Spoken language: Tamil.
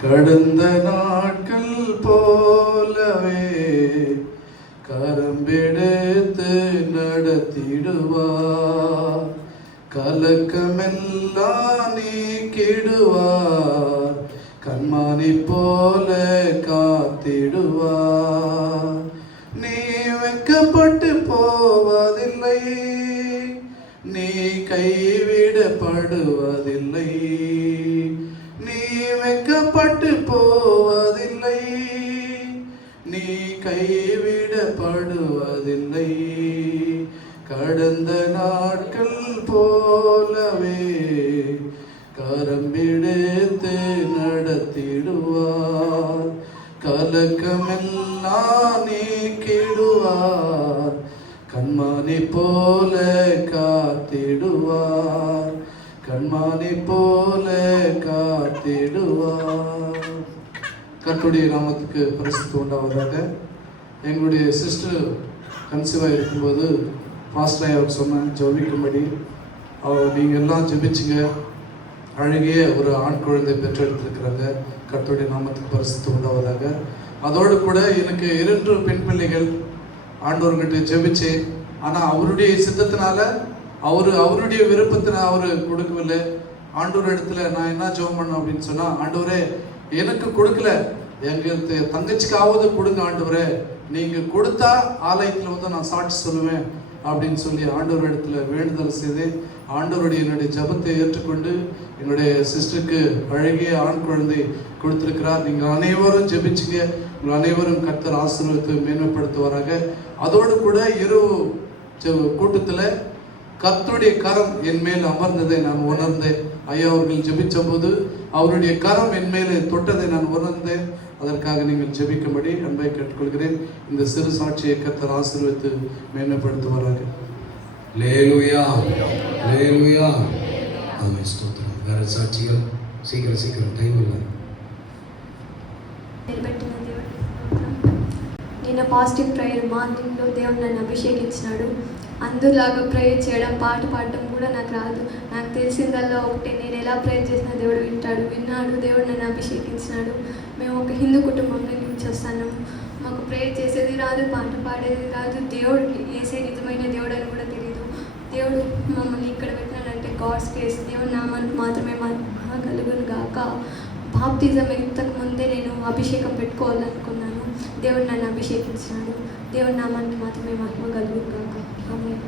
கடந்த நாட்கள் போலவே கரம்பெடுத்து நடத்திடுவார். கலக்கமெல்லாம் நீக்கிடுவார். கண்மானி போல காத்திடுவார். நீ வெட்கப்பட்டு போவதில்லை, நீ கைவிடப்படுவதில்லை. நீ வெட்கப்பட்டு போவதில்லை, நீ கைவிடப்படுவதில்லை. கடந்த நாட்கள் போலவே கரம்பிடித்து நடத்திடுவார். கலக்கமெல்லாம் நீக்கிடுவார். கண்மானி போல காத்திடுவார். கண்மானி போல காத்திடுவார். கர்த்தருடைய நாமத்துக்கு பரிசுத்தம் உண்டாவதாக. எங்களுடைய சிஸ்டர் கன்சீவாக இருக்கும்போது பாஸ்டர் அவருக்கு சொன்னாங்க ஜெபிக்கும்படி. நீங்கள் எல்லாம் ஜெபிச்சிங்க. அழகிய ஒரு ஆண் குழந்தை பெற்றெடுத்திருக்கிறாங்க. கர்த்தருடைய நாமத்துக்கு பரிசுத்தம் உண்டாவதாக. அதோடு கூட எனக்கு 2 பெண் பிள்ளைகள் ஆண்டவர்கிட்ட ஜெபிச்சு, ஆனால் அவருடைய சித்தத்தினால அவருடைய விருப்பத்தினால் அவர் கொடுக்கவில்லை. ஆண்டவர் இடத்துல நான் என்ன ஜெபம் பண்ணேன் அப்படின்னு சொன்னால், ஆண்டவரே எனக்கு கொடுக்கல, எங்கள் தங்கச்சிக்காவது கொடுங்க ஆண்டவரே, நீங்கள் கொடுத்தா ஆலயத்தில் வந்து நான் சாட்சி சொல்லுவேன் அப்படின்னு சொல்லி ஆண்டவர் இடத்துல வேண்டுதல் செய்து ஆண்டவருடைய என்னுடைய ஜபத்தை ஏற்றுக்கொண்டு என்னுடைய சிஸ்டருக்கு அழகிய ஆண் குழந்தை கொடுத்திருக்கிறார். நீங்கள் அனைவரும் ஜெபிச்சுங்க. உங்கள் அனைவரும் கர்த்தர் ஆசீர்வதித்து மேன்மைப்படுத்துவாராக. அதோடு கூட இரு கூட்டத்தில் கர்த்தருடைய கரம் என் மேல் அமர்ந்ததை நான் உணர்ந்தேன். ஐயா அவர்கள் ஜெபிச்ச போது அவருடைய கரம் என் மேலே தொட்டதை நான் உணர்ந்தேன். அதற்காக நீங்கள் ஜெபிக்கும்படி அன்பை கேட்டுக்கொள்கிறேன். இந்த சிறு சாட்சியை கர்த்தர் ஆசீர்வதித்து மேன்மைப்படுத்துவாராக. அல்லேலூயா, அல்லேலூயா. ஆமென், ஸ்தோத்திரம். வேற சாட்சிகள் சீக்கிரம் டைம் இல்லை. నిన్న పాజిటివ్ ప్రేయర్ మార్నింగ్లో దేవుడు నన్ను అభిషేకించినాడు. అందరిలాగా ప్రేయర్ చేయడం, పాట పాడడం కూడా నాకు రాదు. నాకు తెలిసిందల్లా ఒకటే, నేను ఎలా ప్రేయర్ చేసినా దేవుడు విన్నాడు. దేవుడు నన్ను అభిషేకించినాడు. మేము ఒక హిందూ కుటుంబం నుంచి వస్తాను. మాకు ప్రేయర్ చేసేది రాదు, పాట పాడేది రాదు. దేవుడికి ఏసే నిజమైన దేవుడు అని కూడా తెలియదు. దేవుడు మమ్మల్ని ఇక్కడ పెట్టినాడంటే గాడ్స్ ప్లేస్. దేవుడు నామానికి మాత్రమే మహిమ కలుగును గాక. బాప్తిజం ఇంతకు ముందే నేను అభిషేకం పెట్టుకోవాలనుకున్నాను. దేవుడు నన్ను అభిషేకించినాడు. దేవుడి నామానికి మాత్రమే మహిమ కలుగును గాక. ఆమేన్.